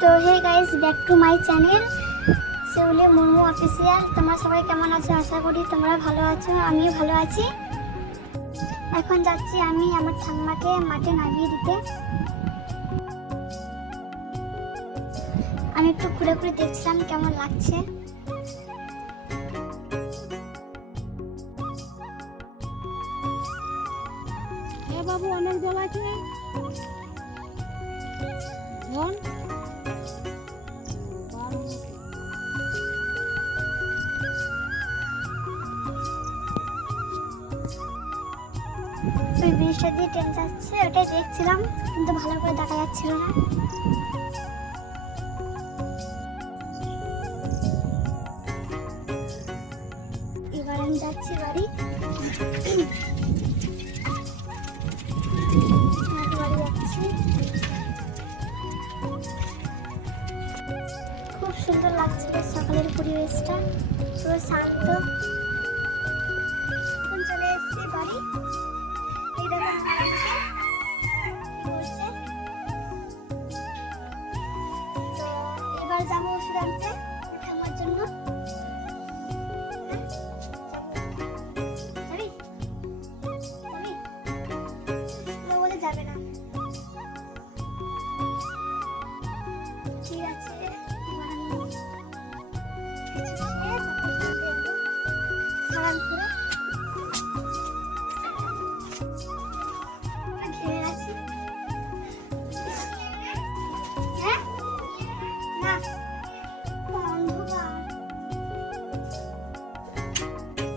তো hey guys, back to my channel Shiuli Murmu official. তোমরা সবাই কেমন আছো? আশা করি তোমরা ভালো আছো, আমিও ভালো আছি। এখন যাচ্ছি আমি আমার ঠাম্মাকে মাঠে নামিয়ে দিতে। আমি একটু ঘুরে ঘুরে দেখছিলাম কেমন লাগছে। বাবু অনেক জল আছে জল ওই ব্রিজটা দিয়ে ট্রেন যাচ্ছে, ওটাই দেখছিলাম, কিন্তু ভালো করে দেখা যাচ্ছিল না। এবার আমি যাচ্ছি বাড়ি। বাড়ি যাচ্ছি। খুব সুন্দর লাগছিল সকালের পরিবেশটা, পুরো শান্ত। এখন চলে এসেছি বাড়ি। এই দেখো কি করছে। তো এবার যাবো ওষুধ আনতে ঠাম্মার জন্য। যাবি? যাবি? ও বলে যাবে না। ঠিক আছে, এবার আমি কিছু খেয়ে তারপর যাবো। সারান করে ঘেমে আছি। হ্যাঁ না, অন্ধকার,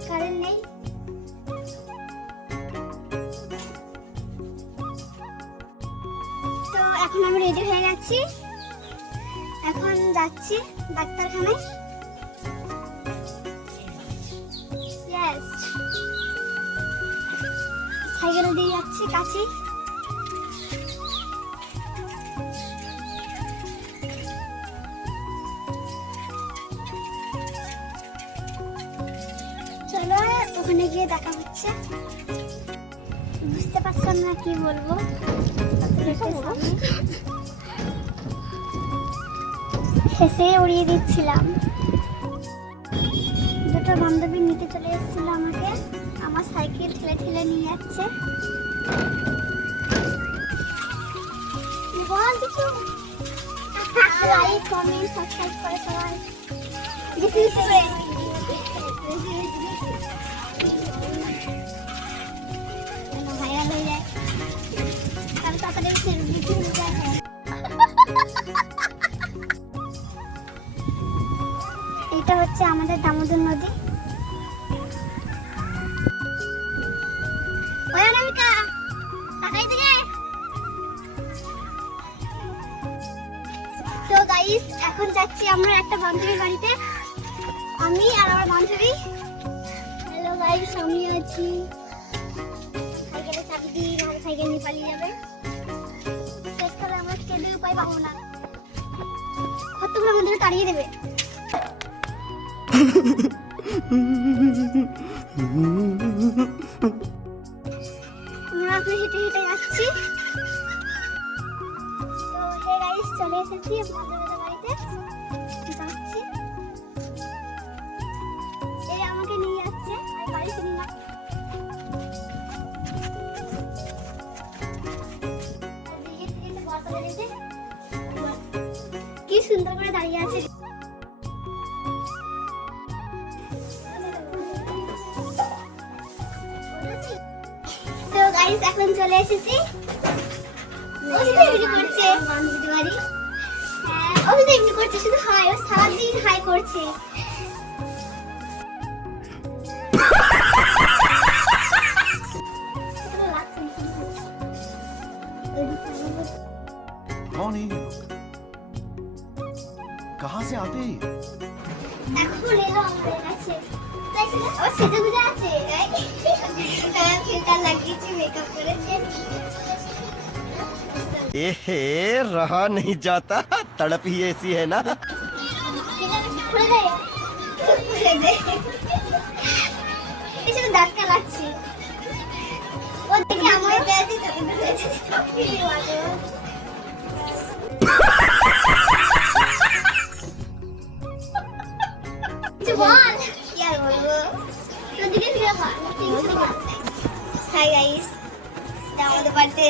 কারেন্ট নেই। তো এখন আমি রেডি হয়ে গেছি, এখন যাচ্ছি ডাক্তারখানায়। ইয়েস, সাইকেল দিয়ে যাচ্ছি কাছে। চলো ওখানে গিয়ে দেখা হচ্ছে। বুঝতে পারছিলাম না কি বলবো, হেসে উড়িয়ে দিচ্ছিলাম। দুটো বান্ধবী নিতে চলে এসেছিল আমাকে, আমার সাইকেল ঠেলে ঠেলে নিয়ে যাচ্ছে। বল কিছু, লাইক কমেন্ট সাবস্ক্রাইব করে সবাই। বেশি বেশি করে ভাইরাল হয়ে যায়, তাহলে তাড়াতাড়ি সেলিব্রিটি হয়ে যায়। এটা হচ্ছে আমাদের দামোদর নদী। ওই অনামিকা, তাকাই দিকে। তো গাইস, এখন যাচ্ছি আমরা একটা বান্ধবীর বাড়িতে, আমি আর আমার বান্ধবী। হ্যালো গাইস, আমি আছি। সাইকেলে চাবি দিই, নাহলে সাইকেল নিয়ে পালিয়ে যাবে। শেষকালে আমরা কেঁদে উপায় পাবো না, কতগুলো আমাদের তাড়িয়ে দেবে। আমরা এখন হেঁটে হেঁটে যাচ্ছি। তো হে গাইস, চলে এসেছি বান্ধবীদের বাড়িতে, যাচ্ছি। এই আমাকে নিয়ে যাচ্ছে, আর বাড়ি চিনি না। কি সুন্দর করে দাঁড়িয়ে আছে। তো গাইস, এখন চলে এসেছি। করছে বান্ধবীদের বাড়ি। হ্যাঁ, ও তো এমনি করছে, শুধু হাই, ও সারাদিন হাই করছে। कौन है ये लोग? कहाँ से आते हैं? এখন এলো আমাদের কাছে। ও সেজে গুজে আছে, ফিল্টার লাগিয়েছে, মেকআপ করেছে। एहे रहा नहीं जाता, तड़प ही ऐसी है ना। খুলে দে, খুলে দে। এই শুধু ধাক্কা লাগছে। ও দেখে আমার পেয়েছে,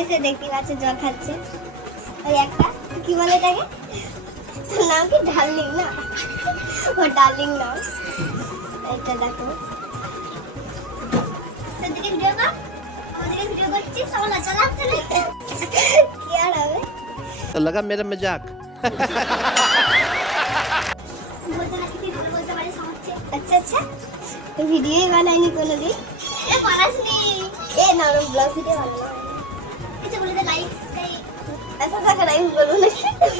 এসে দেখতে পাচ্ছে জল খাচ্ছে। ওই একটা কি বলে এটাকে, তোর নাম কি? ডার্লিং না? ও ডার্লিং নাম। এটা দেখো, তোদিকে ভিডিও কর, আমাদেরকে ভিডিও করছি, সব লজ্জা লাগছে না? কি আর হবে, तो लगा मेरा मजाक। বলতে না কি ভালো বলতে পারি সমাজে। আচ্ছা আচ্ছা, তো ভিডিওই বানাইনি কোনোদিন। এ বানাসনি, এ না ব্লগ ভিডিও বানানো। কিছু বলে দে, লাইক সাবস্ক্রাইব বলবো না,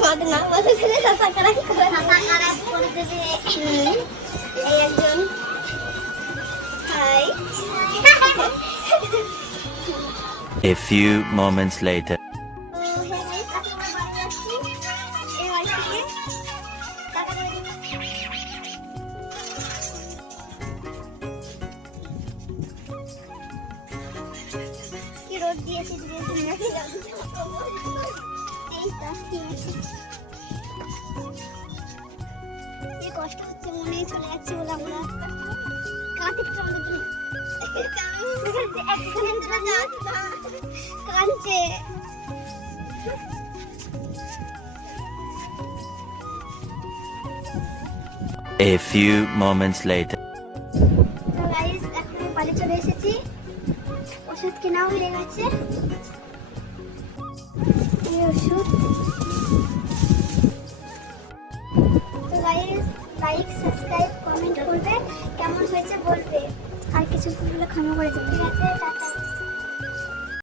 আমাদের নাম বলে দিলে সাবস্ক্রাইব করে দেবে। এই একজন, high. A few moments later. কি রোদ দিয়েছে, কি কষ্ট হচ্ছে, মনে চলে যাচ্ছে বলে আমরা কাঁদতে চলে কাঁদছে। A few moments later. তো গাইস, এখন আমি বাড়ি চলে এসেছি, ওষুধ কেনাও হয়ে গেছে।